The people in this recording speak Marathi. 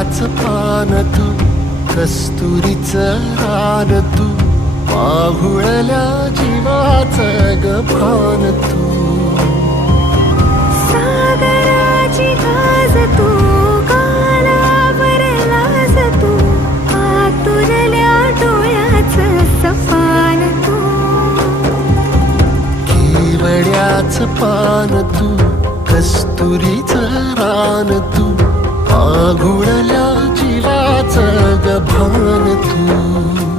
केवड्याच पान तू, कस्तुरीचं रान तू, पाहुळल्या जीवाचं गभान तू. सागराची गाज तू, कालावर लाज तू, आतुरल्या डोळ्याचं सपान तू. केवड्याच पान तू, कस्तुरीचं रान तू, पाघुळल्या जीवाचं गभान तू.